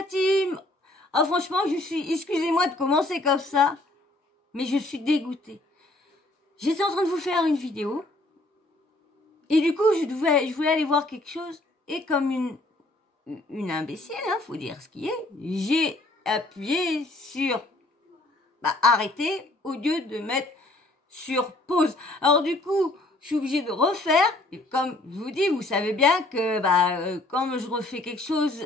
la team. Ah franchement, excusez-moi de commencer comme ça, mais je suis dégoûtée. J'étais en train de vous faire une vidéo, et du coup, je voulais aller voir quelque chose, et comme une imbécile, hein, faut dire ce qui est, j'ai appuyé sur arrêter au lieu de mettre sur pause. Alors du coup, je suis obligée de refaire. Et comme je vous dis, vous savez bien que quand je refais quelque chose,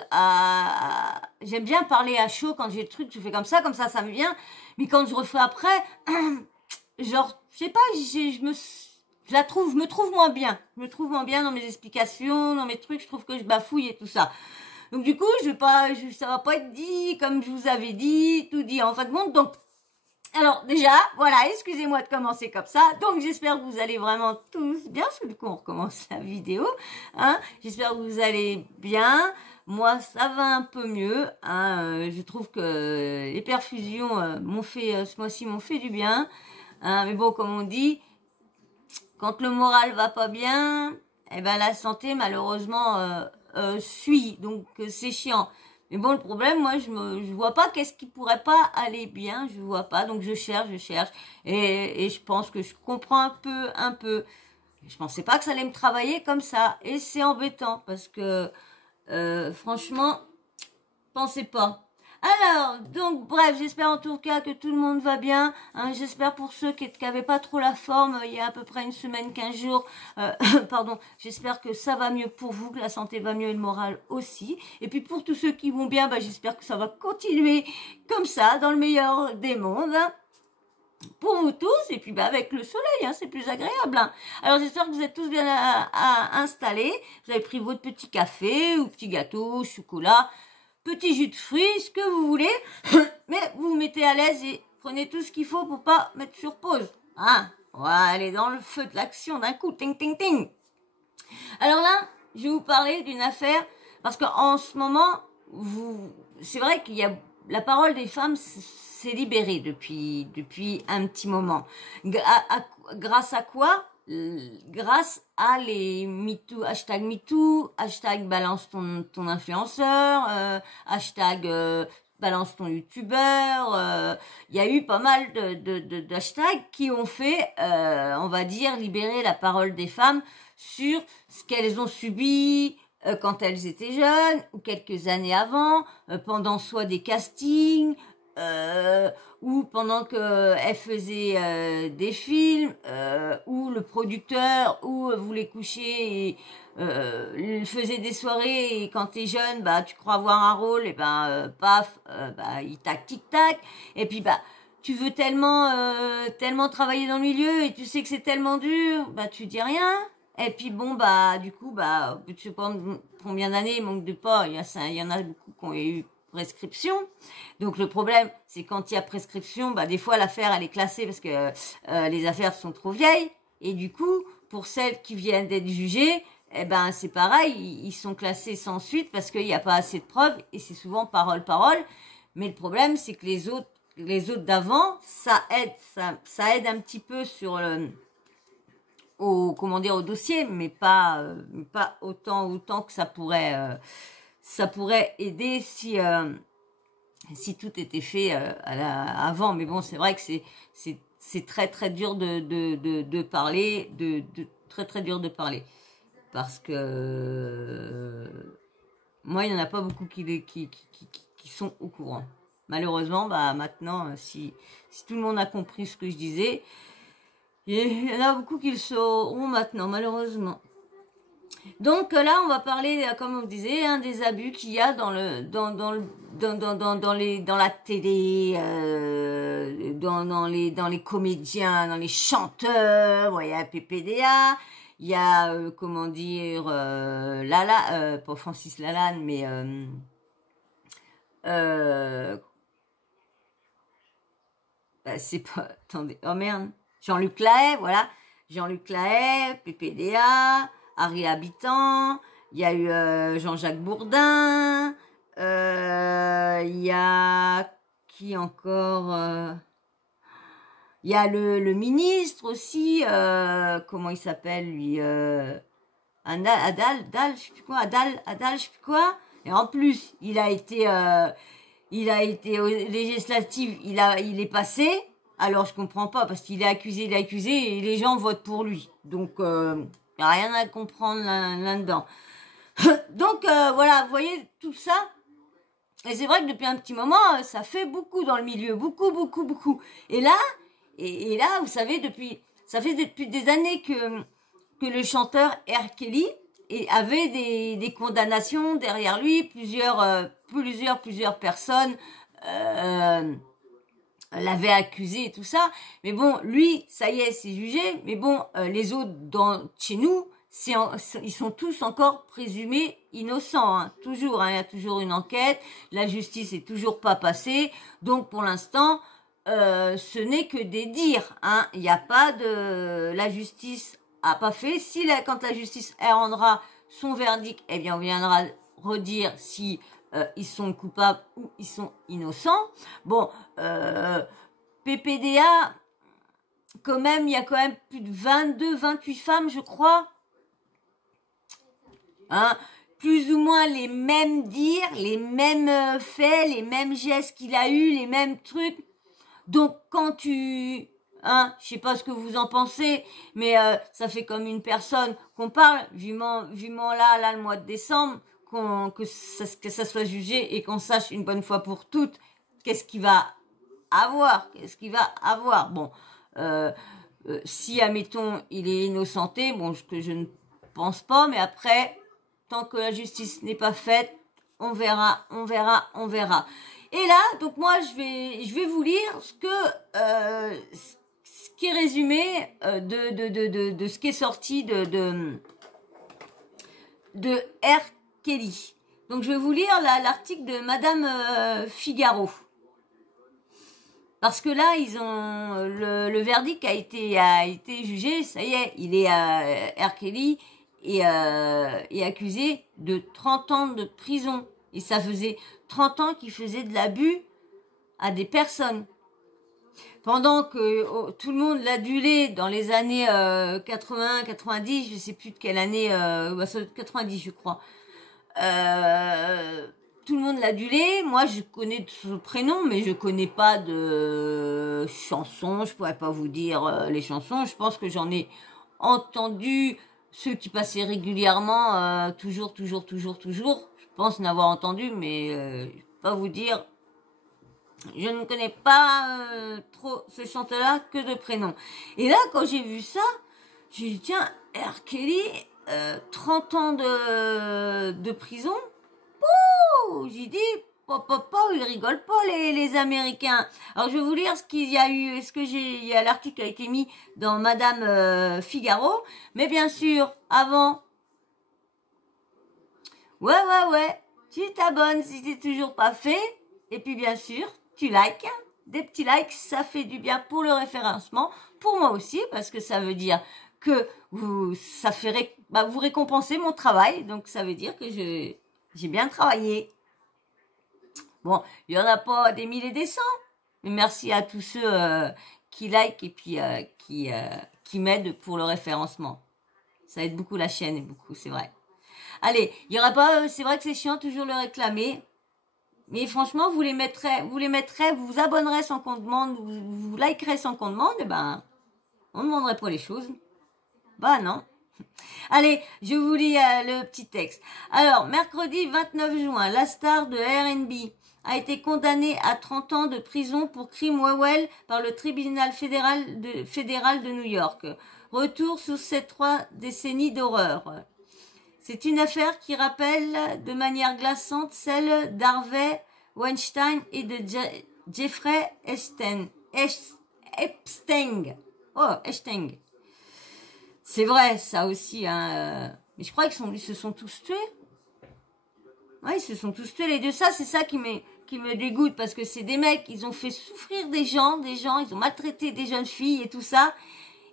j'aime bien parler à chaud quand j'ai le truc, je fais comme ça ça me vient. Mais quand je refais après, genre, je sais pas, je me trouve moins bien. Je me trouve moins bien dans mes explications, dans mes trucs, je trouve que je bafouille et tout ça. Donc du coup, ça va pas être dit comme je vous avais dit, tout dit en fin de compte. Donc alors déjà, voilà, excusez-moi de commencer comme ça. Donc j'espère que vous allez vraiment tous bien, parce que du coup on recommence la vidéo. Hein. J'espère que vous allez bien. Moi, ça va un peu mieux. Hein. Je trouve que les perfusions ce mois-ci m'ont fait du bien. Hein. Mais bon, comme on dit, quand le moral va pas bien, eh ben la santé malheureusement suit. Donc c'est chiant. Mais bon, le problème, moi, je vois pas qu'est-ce qui pourrait pas aller bien, je vois pas, donc je cherche, et je pense que je comprends un peu. Je pensais pas que ça allait me travailler comme ça, et c'est embêtant, parce que, franchement, je pensais pas. Alors, donc, bref, j'espère en tout cas que tout le monde va bien. Hein, j'espère pour ceux qui n'avaient pas trop la forme, il y a à peu près une semaine, 15 jours, pardon, j'espère que ça va mieux pour vous, que la santé va mieux et le moral aussi. Et puis pour tous ceux qui vont bien, j'espère que ça va continuer comme ça, dans le meilleur des mondes. Hein, pour vous tous, et puis avec le soleil, hein, c'est plus agréable. Hein. Alors j'espère que vous êtes tous bien installés, vous avez pris votre petit café ou petit gâteau, chocolat, petit jus de fruits, ce que vous voulez, mais vous vous mettez à l'aise et prenez tout ce qu'il faut pour pas mettre sur pause. Hein, on va aller dans le feu de l'action d'un coup, ting ting ting. Alors là, je vais vous parler d'une affaire, parce qu'en ce moment, c'est vrai qu'il y a la parole des femmes s'est libérée depuis un petit moment. Grâce à quoi? Grâce à les MeToo, hashtag balance ton influenceur, hashtag balance ton youtubeur, il y a eu pas mal de hashtags qui ont fait, on va dire, libérer la parole des femmes sur ce qu'elles ont subi quand elles étaient jeunes ou quelques années avant, pendant soit des castings, ou pendant qu'elle faisait des films, où le producteur ou voulait coucher et il faisait des soirées et quand t'es jeune, tu crois avoir un rôle et paf, il tac tic tac et puis tu veux tellement travailler dans le milieu et tu sais que c'est tellement dur, tu dis rien. Et puis bon, du coup, je sais pas combien d'années, il manque de pas, il y en a beaucoup qui ont eu prescription. Donc le problème, c'est quand il y a prescription, des fois l'affaire elle est classée parce que les affaires sont trop vieilles. Et du coup, pour celles qui viennent d'être jugées, c'est pareil, ils sont classés sans suite parce qu'il n'y a pas assez de preuves et c'est souvent parole. Mais le problème, c'est que les autres d'avant, ça aide un petit peu sur au dossier, mais pas autant que ça pourrait aider si tout était fait avant. Mais bon, c'est vrai que c'est très très dur de parler, très très dur de parler, parce que moi il n'y en a pas beaucoup qui sont au courant. Malheureusement, maintenant, si tout le monde a compris ce que je disais, il y en a beaucoup qui le sauront maintenant, malheureusement. Donc là, on va parler, comme on disait, des abus qu'il y a dans la télé, dans les comédiens, dans les chanteurs. Il y a PPDA, il y a Lala, pas Francis Lalanne, mais c'est pas, attendez, oh merde, Jean-Luc Lahaye, voilà, Jean-Luc Lahaye, PPDA, Harry Habitant, il y a eu Jean-Jacques Bourdin, il y a qui encore, il y a le ministre aussi, comment il s'appelle lui, Adal, je sais plus quoi, je sais plus quoi, Et en plus, il a été aux législatives, il est passé. Alors je comprends pas parce qu'il est accusé, et les gens votent pour lui. Donc il n'y a rien à comprendre là-dedans. Donc voilà, vous voyez tout ça. Et c'est vrai que depuis un petit moment, ça fait beaucoup dans le milieu, beaucoup, beaucoup, beaucoup. Et là, vous savez, ça fait depuis des années que le chanteur R. Kelly avait des condamnations derrière lui, plusieurs personnes l'avaient accusé et tout ça. Mais bon, lui, ça y est, c'est jugé. Mais bon, les autres chez nous, ils sont tous encore présumés innocents. Hein. Toujours, hein, il y a toujours une enquête. La justice est toujours pas passée. Donc pour l'instant, ce n'est que des dires. Hein. Il n'y a pas de... La justice a pas fait. Quand la justice rendra son verdict, eh bien on viendra redire si ils sont coupables ou ils sont innocents. Bon, PPDA, quand même, il y a quand même plus de 28 femmes, je crois. Hein, plus ou moins les mêmes dires, les mêmes faits, les mêmes gestes qu'il a eu, les mêmes trucs. Donc quand je sais pas ce que vous en pensez, mais ça fait comme une personne qu'on parle, vivement là le mois de décembre, que ça soit jugé et qu'on sache une bonne fois pour toutes qu'est-ce qu'il va avoir. Bon, si admettons il est innocenté, bon, que je ne pense pas, mais après, tant que la justice n'est pas faite, on verra. Et là, donc moi, je vais vous lire ce qui est résumé de ce qui est sorti de R. Kelly. Donc je vais vous lire l'article de Madame Figaro. Parce que là, ils ont le verdict a été jugé, ça y est, il est R. Kelly est accusé de 30 ans de prison. Et ça faisait 30 ans qu'il faisait de l'abus à des personnes. Pendant que tout le monde l'adulait dans les années 80, 90, je sais plus de quelle année, 90 je crois. Tout le monde l'adulait. Moi, je connais son prénom, mais je connais pas de chansons. Je pourrais pas vous dire les chansons. Je pense que j'en ai entendu ceux qui passaient régulièrement, toujours. Je pense n'avoir entendu, mais je peux pas vous dire. Je ne connais pas trop ce chanteur-là que de prénom. Et là, quand j'ai vu ça, j'ai dit tiens, R. Kelly, 30 ans de prison. Oh, j'ai dit, ils rigolent pas les Américains. Alors je vais vous lire ce qu'il y a eu, il y a l'article qui a été mis dans Madame Figaro, mais bien sûr, avant, ouais, tu t'abonnes si c'est toujours pas fait, et puis bien sûr, tu likes, des petits likes, ça fait du bien pour le référencement, pour moi aussi, parce que ça veut dire que vous récompensez mon travail, donc ça veut dire que j'ai bien travaillé. Bon, il y en a pas des milliers et des cents, mais merci à tous ceux qui like et puis qui m'aident pour le référencement. Ça aide beaucoup la chaîne, beaucoup, c'est vrai. Allez, il y aura pas, c'est vrai que c'est chiant toujours le réclamer, mais franchement, vous les mettrez, vous vous abonnerez sans qu'on demande, vous likerez sans qu'on demande, et ben, on ne demanderait pas les choses. Bah non. Allez, je vous lis le petit texte. Alors, mercredi 29 juin, la star de R&B a été condamnée à 30 ans de prison pour crime Wewell par le tribunal fédéral de New York. Retour sur ces 3 décennies d'horreur. C'est une affaire qui rappelle de manière glaçante celle d'Harvey Weinstein et de Jeffrey Epstein. Epstein. C'est vrai, ça aussi. Hein. Mais je crois qu'ils se sont tous tués. Ouais, ils se sont tous tués les deux. Ça, c'est ça qui me dégoûte parce que c'est des mecs, ils ont fait souffrir des gens, ils ont maltraité des jeunes filles et tout ça.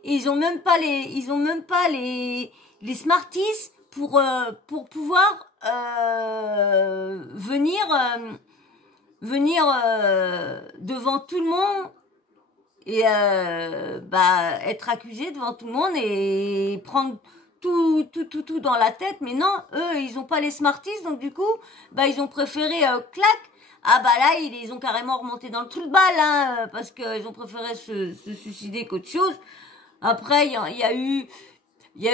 Et ils ont même pas les smarties pour pouvoir venir devant tout le monde et être accusé devant tout le monde et prendre tout dans la tête, mais non, eux, ils ont pas les Smarties, donc du coup, bah, ils ont préféré, clac, ah bah là, ils ont carrément remonté dans le trou de balle, hein, parce qu'ils ont préféré se suicider qu'autre chose. Après, il y a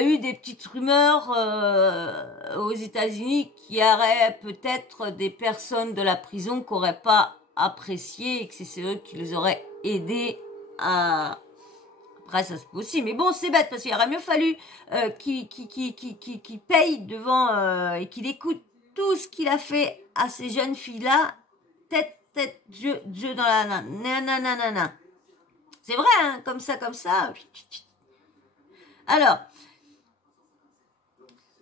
eu des petites rumeurs aux États-Unis qu'il y aurait peut-être des personnes de la prison qui n'auraient pas apprécié et que c'est eux qui les auraient aidés à... Après, ça se peut aussi. Mais bon, c'est bête parce qu'il aurait mieux fallu qu'il paye devant et qu'il écoute tout ce qu'il a fait à ces jeunes filles-là. Tête, Dieu dans la nanana. C'est vrai, hein, comme ça. Alors,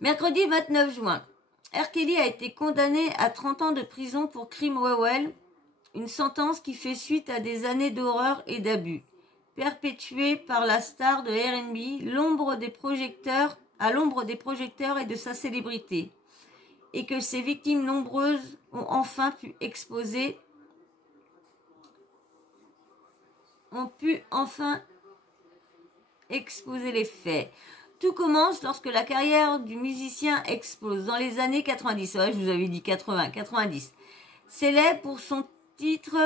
mercredi 29 juin, R. Kelly a été condamné à 30 ans de prison pour crime Wewell, une sentence qui fait suite à des années d'horreur et d'abus, perpétuée par la star de R&B, à l'ombre des projecteurs et de sa célébrité, et que ses victimes nombreuses ont enfin pu exposer les faits. Tout commence lorsque la carrière du musicien explose dans les années 90. Ouais, je vous avais dit 80, 90. Célèbre pour son titre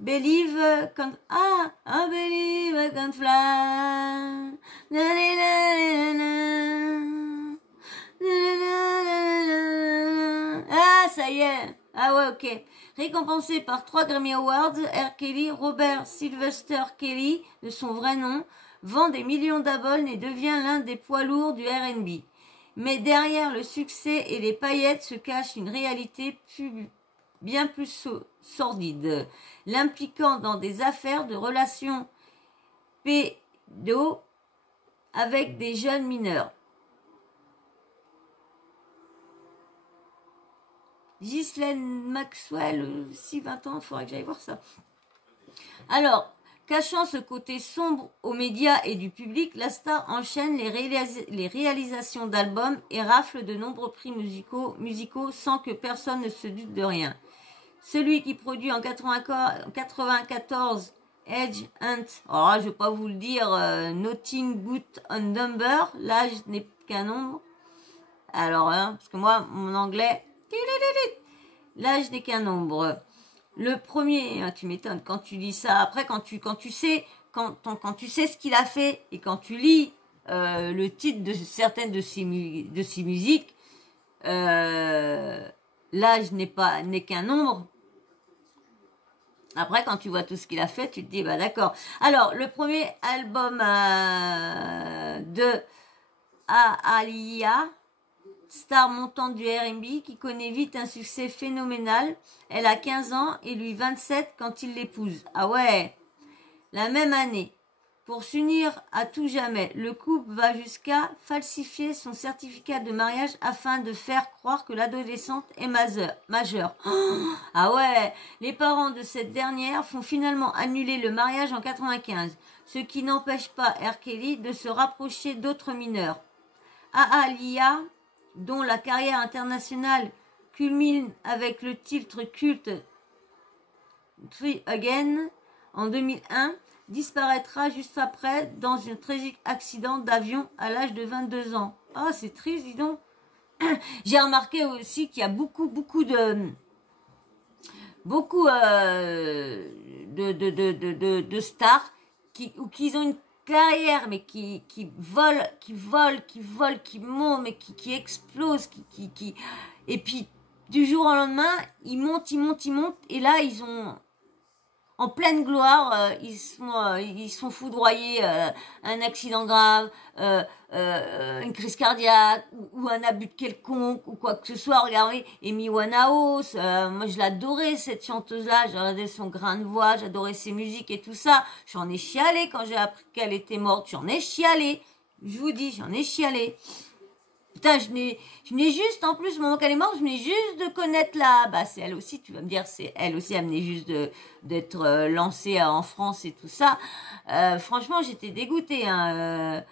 Believe Can... Ah, I believe I can fly. Na, na, na, na, na. Ah, ça y est. Ah ouais, ok. Récompensé par 3 Grammy Awards, R. Kelly, Robert Sylvester Kelly, de son vrai nom, vend des millions d'albums et devient l'un des poids lourds du R&B. Mais derrière le succès et les paillettes se cache une réalité bien plus sordide, l'impliquant dans des affaires de relations pédo avec des jeunes mineurs. Ghislaine Maxwell, aussi 20 ans, il faudrait que j'aille voir ça. Alors, cachant ce côté sombre aux médias et du public, la star enchaîne les réalisations d'albums et rafle de nombreux prix musicaux sans que personne ne se doute de rien. Celui qui produit en 94 Edge Hunt, alors je ne vais pas vous le dire, Nothing But a Number, l'âge n'est qu'un nombre. Alors, hein, parce que moi, mon anglais, l'âge n'est qu'un nombre. Le premier, hein, tu m'étonnes quand tu lis ça. Après, quand tu sais ce qu'il a fait et quand tu lis le titre de certaines de ses musiques, l'âge n'est qu'un nombre. Après, quand tu vois tout ce qu'il a fait, tu te dis, bah d'accord. Alors, le premier album de Aaliyah, star montante du R&B, qui connaît vite un succès phénoménal. Elle a 15 ans et lui 27 quand il l'épouse. Ah ouais. La même année, pour s'unir à tout jamais, le couple va jusqu'à falsifier son certificat de mariage afin de faire croire que l'adolescente est majeure. Oh, ah ouais. Les parents de cette dernière font finalement annuler le mariage en 95, ce qui n'empêche pas R. Kelly de se rapprocher d'autres mineurs. Aaliyah, dont la carrière internationale culmine avec le titre culte Try Again en 2001, disparaîtra juste après dans un tragique accident d'avion à l'âge de 22 ans. Ah, c'est triste, dis donc. J'ai remarqué aussi qu'il y a beaucoup de stars qui ont une carrière, mais qui volent, qui montent, mais qui explosent, et puis du jour au lendemain, ils montent, et là, ils ont, en pleine gloire, ils sont foudroyés, un accident grave, une crise cardiaque, ou un abus quelconque, ou quoi que ce soit. Regardez, Amy Winehouse, moi je l'adorais, cette chanteuse-là, j'adorais son grain de voix, j'adorais ses musiques et tout ça. J'en ai chialé quand j'ai appris qu'elle était morte, j'en ai chialé. Je vous dis, j'en ai chialé. Putain, je venais juste, en plus, au moment qu'elle est morte, je venais juste de connaître bah, c'est elle aussi, tu vas me dire, c'est elle aussi, elle venait juste d'être lancée en France et tout ça. Franchement, j'étais dégoûtée, hein.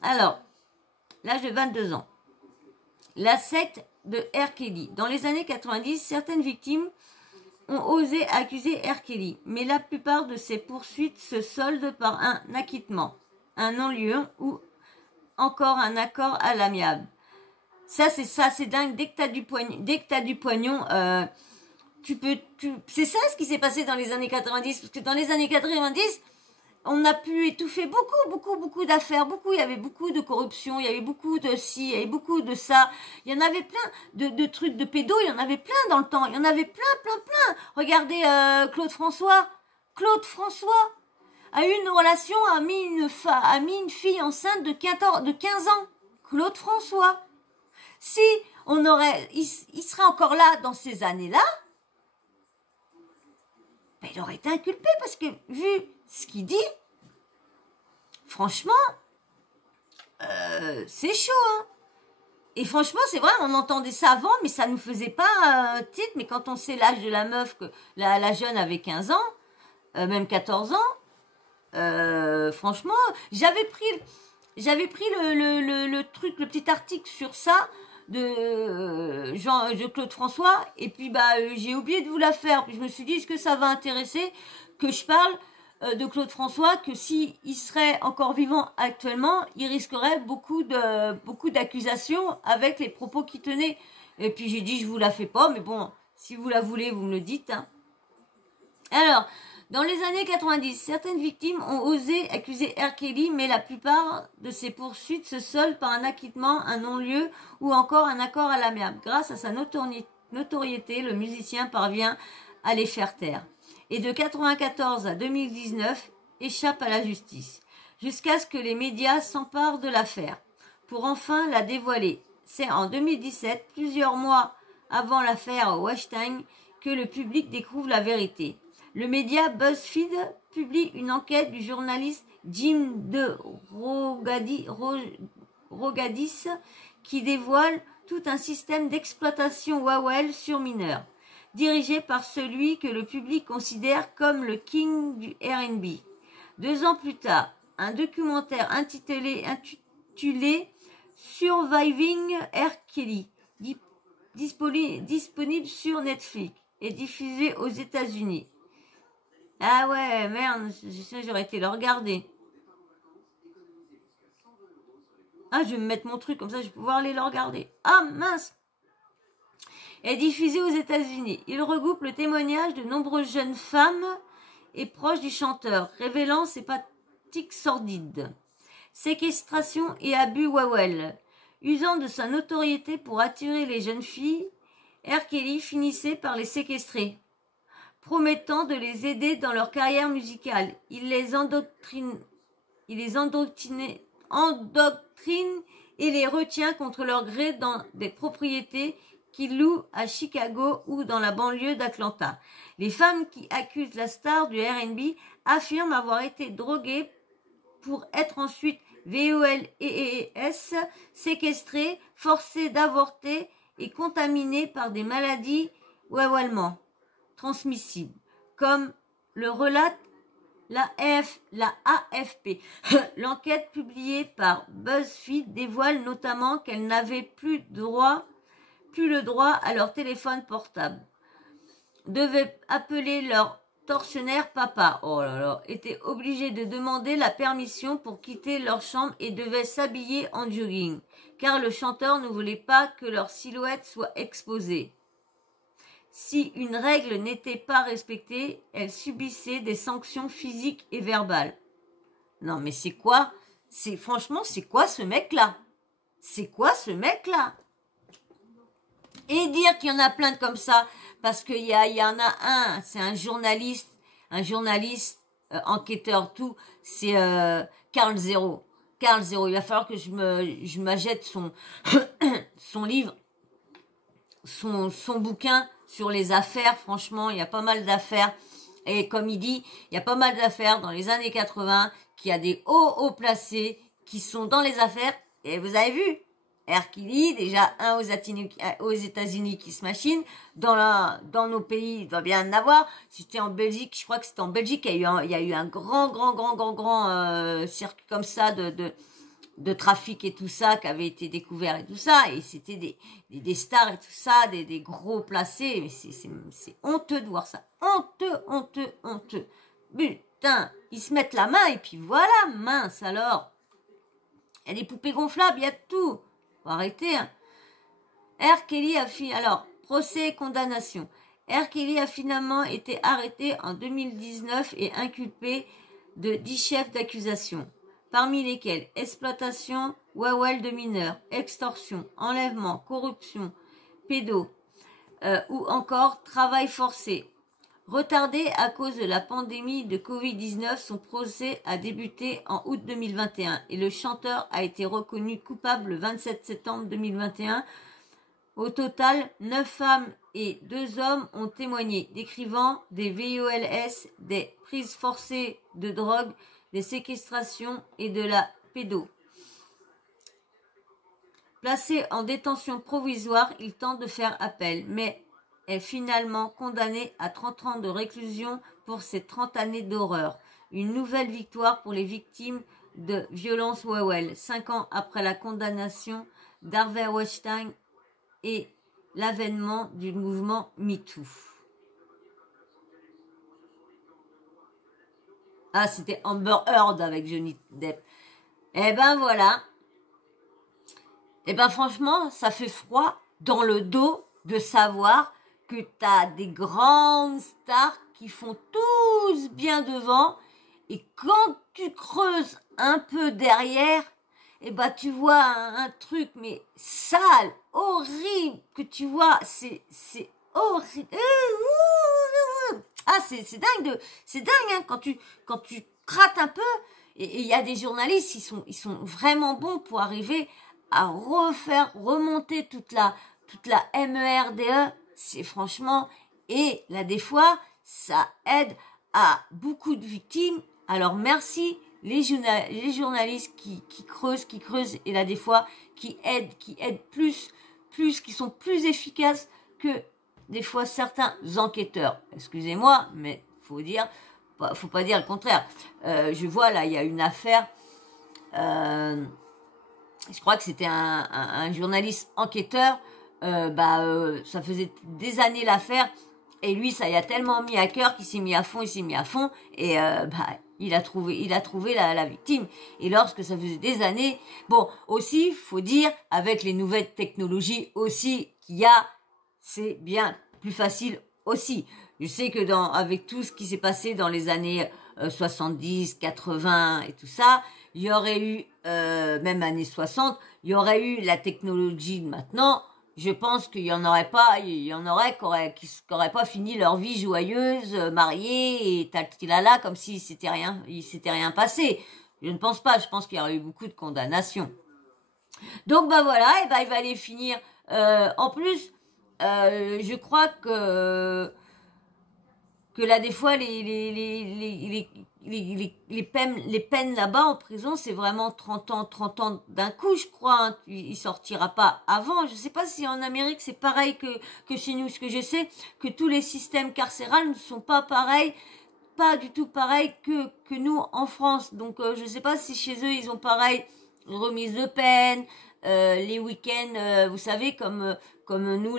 Alors, l'âge de 22 ans. La secte de R. Kelly. Dans les années 90, certaines victimes ont osé accuser R. Kelly, mais la plupart de ces poursuites se soldent par un acquittement, un non-lieu ou encore un accord à l'amiable. Ça, c'est dingue. Dès que t'as du pognon, c'est ça ce qui s'est passé dans les années 90, parce que dans les années 90, on a pu étouffer beaucoup d'affaires, il y avait beaucoup de corruption, il y avait beaucoup de ci, il y avait beaucoup de ça, il y en avait plein de trucs de pédos, il y en avait plein dans le temps, il y en avait plein. Regardez Claude François a eu une relation, a mis une fille enceinte de 15 ans. Claude François. Si il serait encore là dans ces années-là, ben, il aurait été inculpé parce que vu ce qu'il dit, franchement, c'est chaud, hein. Et franchement, c'est vrai, on entendait ça avant, mais ça nous faisait pas titre. Mais quand on sait l'âge de la meuf, que la jeune avait 15 ans, même 14 ans, franchement, j'avais pris le truc, le petit article sur ça de Claude François, et puis j'ai oublié de vous la faire. Puis je me suis dit, est-ce que ça va intéresser que je parle de Claude François, que s'il serait encore vivant actuellement, il risquerait beaucoup d'accusations avec les propos qu'il tenait. Et puis j'ai dit, je vous la fais pas, mais bon, si vous la voulez, vous me le dites, hein. Alors, dans les années 90, certaines victimes ont osé accuser R. Kelly, mais la plupart de ces poursuites se soldent par un acquittement, un non-lieu ou encore un accord à l'amiable. Grâce à sa notoriété, le musicien parvient à les faire taire. Et de 1994 à 2019, échappe à la justice, jusqu'à ce que les médias s'emparent de l'affaire, pour enfin la dévoiler. C'est en 2017, plusieurs mois avant l'affaire Weinstein, que le public découvre la vérité. Le média BuzzFeed publie une enquête du journaliste Jim de Rogadis qui dévoile tout un système d'exploitation Wawel sur mineurs, dirigé par celui que le public considère comme le king du R&B. 2 ans plus tard, un documentaire intitulé Surviving R. Kelly, disponible sur Netflix, est diffusé aux États-Unis. Ah ouais, merde, j'aurais été le regarder. Ah, je vais me mettre mon truc, comme ça je vais pouvoir aller le regarder. Ah, mince! Est diffusé aux États-Unis. Il regroupe le témoignage de nombreuses jeunes femmes et proches du chanteur, révélant ses pratiques sordides. Séquestration et abus Wawel. Usant de sa notoriété pour attirer les jeunes filles, R. Kelly finissait par les séquestrer, promettant de les aider dans leur carrière musicale. Il les endoctrine et les retient contre leur gré dans des propriétés qu'il loue à Chicago ou dans la banlieue d'Atlanta. Les femmes qui accusent la star du R&B affirment avoir été droguées pour être ensuite VOLES, séquestrées, forcées d'avorter et contaminées par des maladies wawellement transmissibles, comme le relate la AFP. L'enquête publiée par BuzzFeed dévoile notamment qu'elles n'avaient plus le droit à leur téléphone portable, devaient appeler leur tortionnaire papa, oh là là, étaient obligées de demander la permission pour quitter leur chambre et devaient s'habiller en jogging, car le chanteur ne voulait pas que leur silhouette soit exposée. Si une règle n'était pas respectée, elles subissaient des sanctions physiques et verbales. Non mais c'est quoi? Franchement, c'est quoi ce mec-là? C'est quoi ce mec-là? Et dire qu'il y en a plein de comme ça, parce qu'il y en a un, c'est un journaliste, enquêteur, tout, c'est Carl Zero. Carl Zero, il va falloir que je m'achète son livre, son bouquin sur les affaires. Franchement, il y a pas mal d'affaires. Et comme il dit, il y a pas mal d'affaires dans les années 80, qu'il y a des hauts placés qui sont dans les affaires. Et vous avez vu, R. Kelly, déjà un aux États-Unis qui se machine, dans nos pays, il doit bien en avoir. C'était en Belgique, je crois que c'était en Belgique, il y a eu un grand circuit comme ça de trafic et tout ça qui avait été découvert et tout ça, et c'était des stars et tout ça, des gros placés, mais c'est honteux de voir ça. Honteux. Putain, ils se mettent la main et puis voilà, mince alors. Il y a des poupées gonflables, il y a de tout. Faut arrêter. Hein. R. Kelly a fait... Alors, procès et condamnation. R. Kelly a finalement été arrêté en 2019 et inculpé de 10 chefs d'accusation, parmi lesquels exploitation, wawel de mineurs, extorsion, enlèvement, corruption, pédo, ou encore travail forcé. Retardé à cause de la pandémie de Covid-19, son procès a débuté en août 2021 et le chanteur a été reconnu coupable le 27 septembre 2021. Au total, 9 femmes et 2 hommes ont témoigné, décrivant des VOLS, des prises forcées de drogue, des séquestrations et de la pédo. Placé en détention provisoire, il tente de faire appel, mais est finalement condamné à 30 ans de réclusion pour ses 30 années d'horreur. Une nouvelle victoire pour les victimes de violences Wawel, 5 ans après la condamnation d'Harvey Weinstein et l'avènement du mouvement MeToo. Ah, c'était Amber Heard avec Johnny Depp. Eh ben voilà. Eh ben franchement, ça fait froid dans le dos de savoir que t'as des grandes stars qui font tous bien devant et quand tu creuses un peu derrière, eh ben tu vois un truc mais sale, horrible, que tu vois, c'est horrible. Ah, c'est dingue hein, quand tu grattes un peu, et il y a des journalistes, ils sont vraiment bons pour arriver à remonter toute la MERDE, c'est franchement, et là des fois, ça aide à beaucoup de victimes. Alors merci les journalistes qui creusent, et là des fois, qui aident plus, qui sont plus efficaces que des fois certains enquêteurs. Excusez-moi, mais faut pas dire le contraire. Je vois là, il y a une affaire, je crois que c'était un journaliste enquêteur, ça faisait des années l'affaire, et lui ça y a tellement mis à cœur qu'il s'est mis à fond, et il a trouvé la victime. Et lorsque ça faisait des années, bon, aussi, faut dire, avec les nouvelles technologies aussi qu'il y a, c'est bien plus facile aussi. Je sais que avec tout ce qui s'est passé dans les années 70, 80 et tout ça, il y aurait eu, même années 60, il y aurait eu la technologie de maintenant. Je pense qu'il y en aurait qui auraient pas fini leur vie joyeuse, mariée et taltilala, comme il s'était rien passé. Je ne pense pas, je pense qu'il y aurait eu beaucoup de condamnations. Donc voilà, et il va aller finir. En plus, je crois que là des fois les peines là-bas en prison, c'est vraiment 30 ans d'un coup, je crois. Hein. Il sortira pas avant. Je sais pas si en Amérique c'est pareil que chez nous. Ce que je sais, que tous les systèmes carcérales ne sont pas pareils, pas du tout pareils que nous en France. Donc je sais pas si chez eux ils ont pareil remise de peine, les week-ends, vous savez, comme nous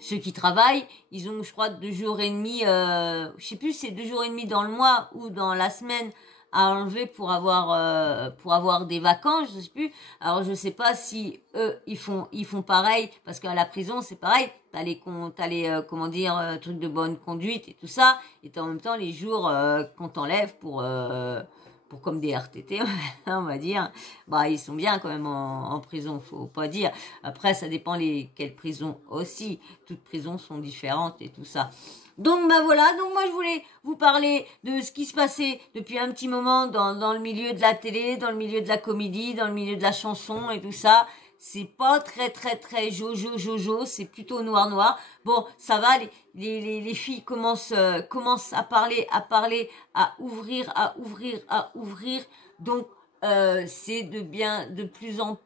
ceux qui travaillent, ils ont, je crois, 2 jours et demi, je sais plus si c'est 2 jours et demi dans le mois ou dans la semaine à enlever pour avoir des vacances, je sais plus. Alors je sais pas si eux ils font pareil, parce qu'à la prison c'est pareil, t'as les trucs de bonne conduite et tout ça, et en même temps les jours qu'on t'enlève pour comme des RTT, on va dire, ils sont bien quand même en prison, faut pas dire. Après, ça dépend quelles prisons aussi. Toutes prisons sont différentes et tout ça. Donc voilà, donc moi je voulais vous parler de ce qui se passait depuis un petit moment dans le milieu de la télé, dans le milieu de la comédie, dans le milieu de la chanson et tout ça. C'est pas très jojo, c'est plutôt noir. Bon, ça va, les filles commencent à parler, à ouvrir. Donc c'est de plus en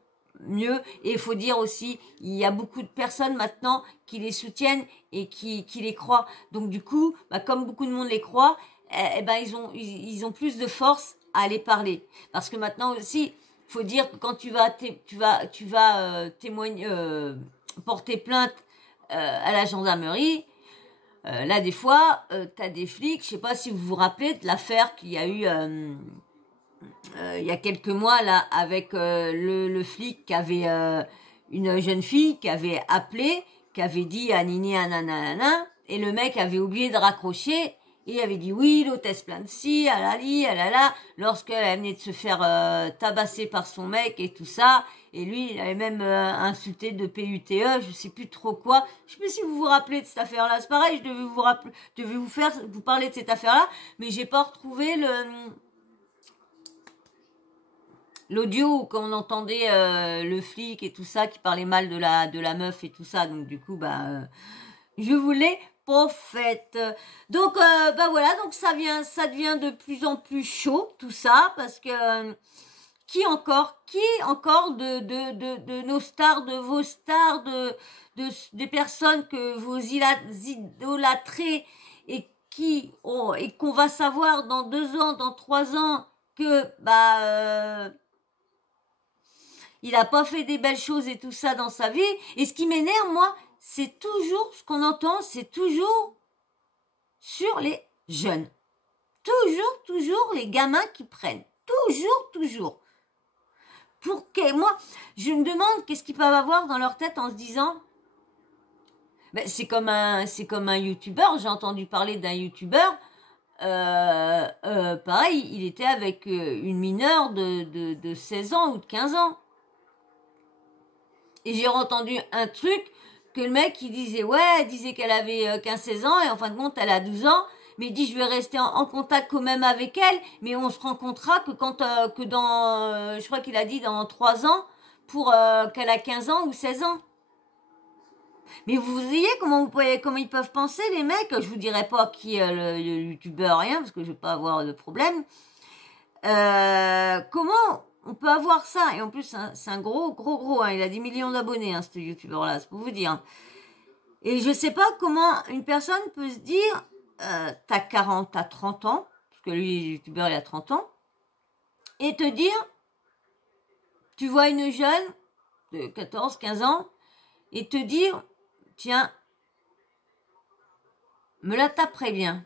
mieux. Et il faut dire aussi, il y a beaucoup de personnes maintenant qui les soutiennent et qui les croient. Donc du coup, comme beaucoup de monde les croit, ils ont plus de force à aller parler. Parce que maintenant aussi, faut dire que quand tu vas témoigner, porter plainte à la gendarmerie, là des fois t'as des flics, je sais pas si vous vous rappelez de l'affaire qu'il y a eu il y a quelques mois là avec le flic qui avait une jeune fille qui avait appelé, qui avait dit à Nini nanana, et le mec avait oublié de raccrocher et avait dit oui, l'hôtesse plein de ci, alali, alala, lorsqu'elle venait de se faire tabasser par son mec et tout ça, et lui il avait même insulté de PUTE, je sais plus trop quoi. Je sais plus si vous vous rappelez de cette affaire-là, c'est pareil, je devais vous parler de cette affaire-là, mais j'ai pas retrouvé l'audio où on entendait le flic et tout ça qui parlait mal de la meuf et tout ça, donc du coup je voulais pas faite. Donc bah voilà, donc ça devient de plus en plus chaud tout ça, parce que qui encore de nos stars, de vos stars, des personnes que vous idolâtrez et qu'on va savoir dans 2 ans, dans 3 ans que il a pas fait des belles choses et tout ça dans sa vie. Et ce qui m'énerve, moi, c'est toujours, ce qu'on entend, c'est toujours sur les jeunes. Toujours les gamins qui prennent. Toujours. Moi, je me demande qu'est-ce qu'ils peuvent avoir dans leur tête en se disant, c'est comme un youtubeur, j'ai entendu parler d'un youtubeur, pareil, il était avec une mineure de 16 ans ou de 15 ans. Et j'ai entendu un truc que le mec il disait qu'elle avait 15-16 ans et en fin de compte elle a 12 ans, mais il dit je vais rester en contact quand même avec elle, mais on se rencontrera que dans je crois qu'il a dit dans 3 ans pour qu'elle a 15 ans ou 16 ans. Mais vous voyez comment ils peuvent penser les mecs. Je vous dirai pas qui est le youtubeur, rien, parce que je vais pas avoir de problème. Comment on peut avoir ça? Et en plus, c'est un gros, hein. Il a 10 millions d'abonnés, hein, ce youtubeur-là, c'est pour vous dire. Et je sais pas comment une personne peut se dire, t'as 30 ans, parce que lui, le youtubeur, il a 30 ans, et te dire, tu vois une jeune de 14, 15 ans, et te dire, tiens, me la taperais bien.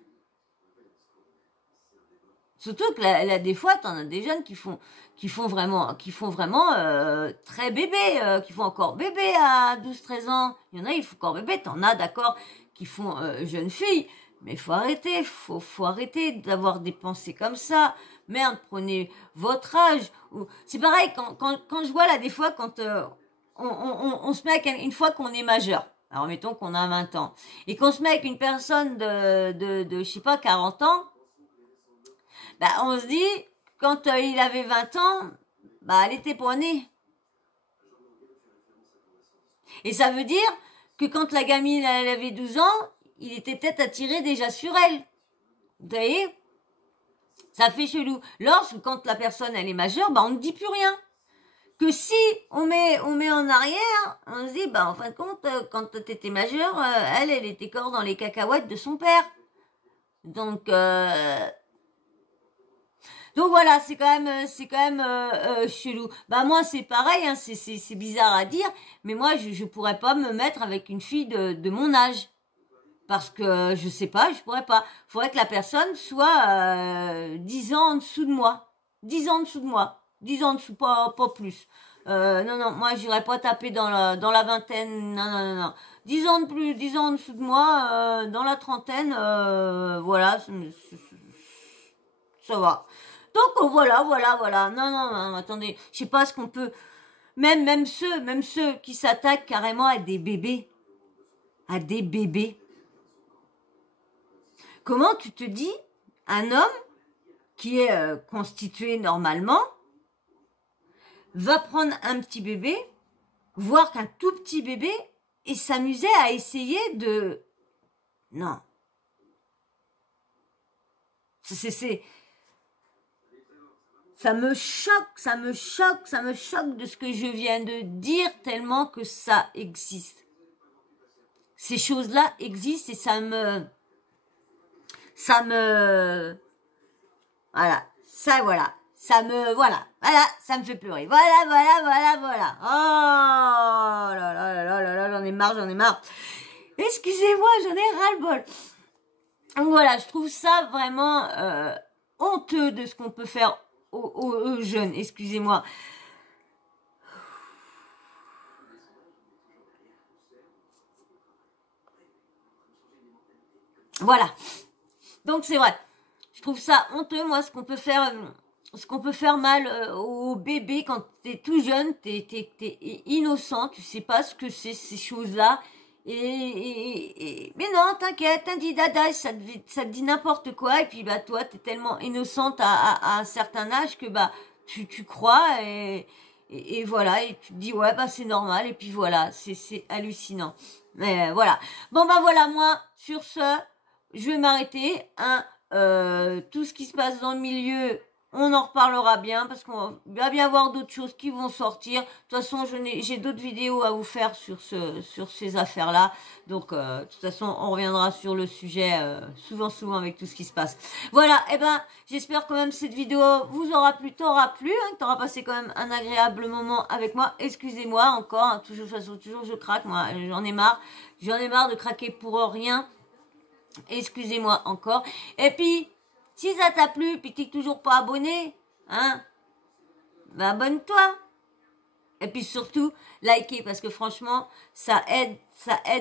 Surtout que là, des fois, t'en as des jeunes qui font vraiment très bébé, qui font encore bébé à 12-13 ans. Il y en a, ils font encore bébé. T'en as, d'accord, qui font jeune fille. Mais faut arrêter, faut arrêter d'avoir des pensées comme ça. Merde, prenez votre âge. C'est pareil, quand je vois là, des fois, quand on se met avec une fois qu'on est majeur. Alors, mettons qu'on a 20 ans. Et qu'on se met avec une personne de je sais pas, 40 ans. On se dit, quand il avait 20 ans, elle était pas née. Et ça veut dire que quand la gamine elle avait 12 ans, il était peut-être attiré déjà sur elle. Vous voyez? Ça fait chelou. Quand la personne elle est majeure, on ne dit plus rien. Que si on met en arrière, on se dit, en fin de compte, quand t'étais majeure, elle était corps dans les cacahuètes de son père. Donc voilà, c'est quand même chelou. Moi c'est pareil, hein, c'est bizarre à dire, mais moi je pourrais pas me mettre avec une fille de mon âge. Parce que je sais pas, je pourrais pas. Faudrait que la personne soit 10 ans en dessous de moi. 10 ans en dessous de moi. 10 ans en dessous, pas plus. Non, moi j'irais pas taper dans la vingtaine. Non. 10 ans de plus, 10 ans en dessous de moi, dans la trentaine, voilà, ça va. Donc voilà. Non, attendez, je sais pas ce qu'on peut. Même ceux qui s'attaquent carrément à des bébés. Comment tu te dis, un homme qui est constitué normalement va prendre un petit bébé, voire qu'un tout petit bébé, et s'amuser à essayer de... Non. Ça me choque de ce que je viens de dire, tellement que ça existe. Ces choses-là existent et ça me fait pleurer. Voilà. Oh là, j'en ai marre. Excusez-moi, j'en ai ras-le-bol. Donc voilà, je trouve ça vraiment honteux de ce qu'on peut faire aux jeunes, excusez-moi. Voilà. Donc c'est vrai. Je trouve ça honteux, moi, ce qu'on peut faire mal au bébé quand t'es tout jeune, t'es innocent, tu sais pas ce que c'est ces choses-là. Mais non, t'inquiète, un dit dada, ça te dit n'importe quoi, et puis bah toi, t'es tellement innocente à un certain âge que bah tu crois et voilà, et tu te dis ouais bah c'est normal, et puis voilà, c'est hallucinant. Mais voilà. Bon bah voilà, moi, sur ce, je vais m'arrêter, hein. Tout ce qui se passe dans le milieu, on en reparlera bien parce qu'on va bien voir d'autres choses qui vont sortir. De toute façon, j'ai d'autres vidéos à vous faire sur ces affaires-là. Donc, de toute façon, on reviendra sur le sujet souvent avec tout ce qui se passe. Voilà, et ben, j'espère quand même cette vidéo vous aura plu, hein, que t'auras passé quand même un agréable moment avec moi. Excusez-moi encore, hein, toujours je craque, moi, j'en ai marre de craquer pour rien. Excusez-moi encore. Et puis, si ça t'a plu, puis t'es toujours pas abonné, hein, bah abonne-toi. Et puis surtout, likez, parce que franchement, ça aide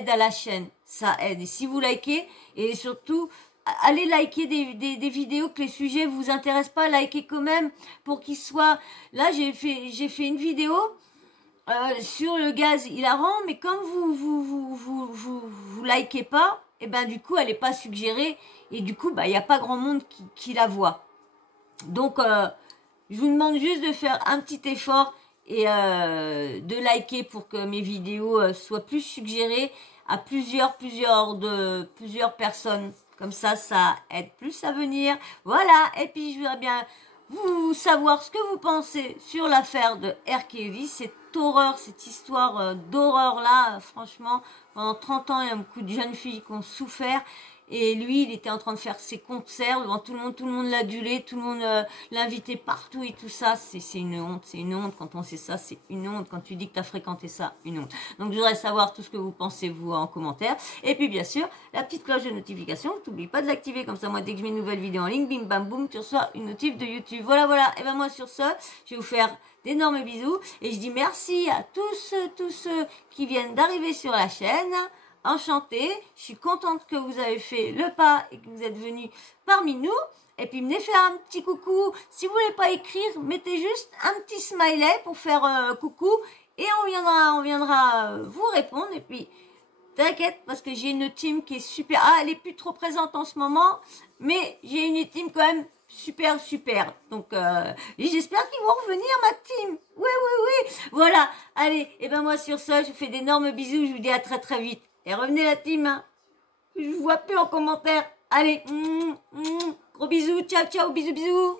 à la chaîne. Ça aide. Et si vous likez, et surtout, allez liker des vidéos que les sujets vous intéressent pas, likez quand même, pour qu'ils soient... Là, j'ai fait une vidéo sur le gaz hilarant, mais comme vous likez pas, et ben du coup elle est pas suggérée et du coup bah il y a pas grand monde qui la voit. Donc je vous demande juste de faire un petit effort et de liker pour que mes vidéos soient plus suggérées à plusieurs personnes. Comme ça aide plus à venir. Voilà, et puis je voudrais bien vous savoir ce que vous pensez sur l'affaire de R. Kelly, cette horreur, cette histoire d'horreur là, franchement, pendant 30 ans, il y a beaucoup de jeunes filles qui ont souffert, et lui, il était en train de faire ses concerts devant tout le monde l'adulait, tout le monde l'invitait partout et tout ça, c'est une honte quand on sait ça, c'est une honte quand tu dis que tu as fréquenté ça, une honte. Donc je voudrais savoir tout ce que vous pensez vous en commentaire, et puis bien sûr, la petite cloche de notification, n'oublie pas de l'activer, comme ça moi dès que je mets une nouvelle vidéo en ligne, bim bam boum, tu reçois une notif de YouTube. Voilà, et ben moi sur ce, je vais vous faire d'énormes bisous, et je dis merci à tous ceux qui viennent d'arriver sur la chaîne. Enchantée, je suis contente que vous avez fait le pas et que vous êtes venus parmi nous. Et puis venez faire un petit coucou. Si vous voulez pas écrire, mettez juste un petit smiley pour faire coucou et on viendra vous répondre. Et puis t'inquiète parce que j'ai une team qui est super. Ah, elle est plus trop présente en ce moment, mais j'ai une team quand même super. Donc j'espère qu'ils vont revenir, ma team. Oui. Voilà. Allez, et ben moi sur ça, je vous fais d'énormes bisous. Je vous dis à très vite. Et revenez la team, hein. Je vous vois plus en commentaire. Allez, gros bisous, ciao, bisous.